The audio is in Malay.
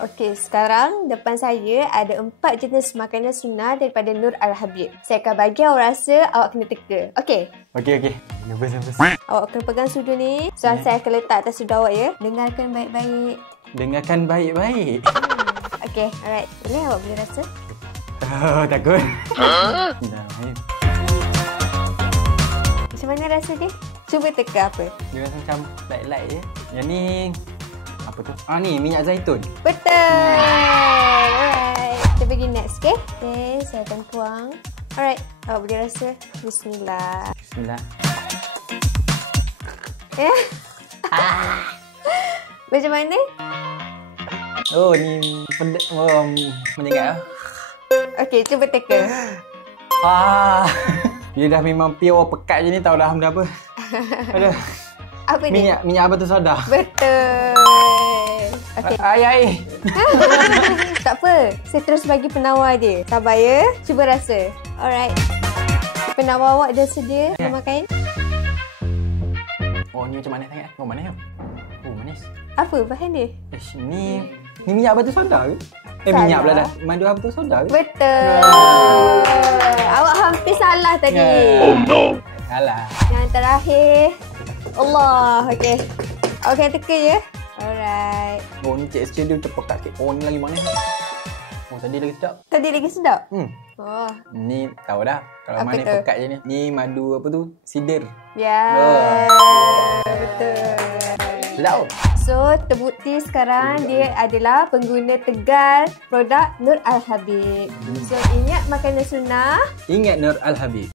Okey, sekarang depan saya ada 4 jenis makanan sunnah daripada Nur Al-Habib. Saya akan bagi awak rasa, awak kena teka. Okey? Okey. Nervous. Awak kena pegang sudu ni. So, saya akan letak atas sudu awak ya. Dengarkan baik-baik. Dengarkan baik-baik. Okey, alright. Boleh awak boleh rasa? Oh, takut. Macam mana rasa dia? Cuba teka apa? Dia rasa macam light-light je. Yang ni... Apa tu? Ni minyak zaitun. Betul! Alright. Kita pergi next, okay? Okay, saya akan tuang. Alright, awak boleh rasa. Bismillah. Bismillah. Macam mana? Oh, ni menyengat lah. Okay, cuba teka. Dia dah memang pure pekat je ni, tahu dah benda apa. Aduh. Apa ni? Minyak batu soda. Betul. Okay. Air. Tak apa. Saya terus bagi penawar dia. Sabar ya. Cuba rasa. Alright. Penawar awak dah sedia memakai? Oh, ni macam manis sangat. Oh, manis. Oh, manis. Apa bahan dia? Ni minyak batu soda ke? Minyak pula dah. Madu batu soda ke? Betul. Awak hampir salah tadi. Oh no. Salah. Yang terakhir. Allah. Okay. Awak kena teka ya. Alright. Oh, ni cik Esther dia macam pekat sikit. Oh, ni lagi manis. Oh, tadi lagi sedap. Tadi lagi sedap? Oh. Ni tahu dah. Kalau apa manis tu? pekat je ni. Ni madu apa tu? Sider. Ya. Betul. Sedap. So, terbukti sekarang dia adalah pengguna tegar produk Nur Al-Habib. So, ingat makanan sunnah. Ingat Nur Al-Habib.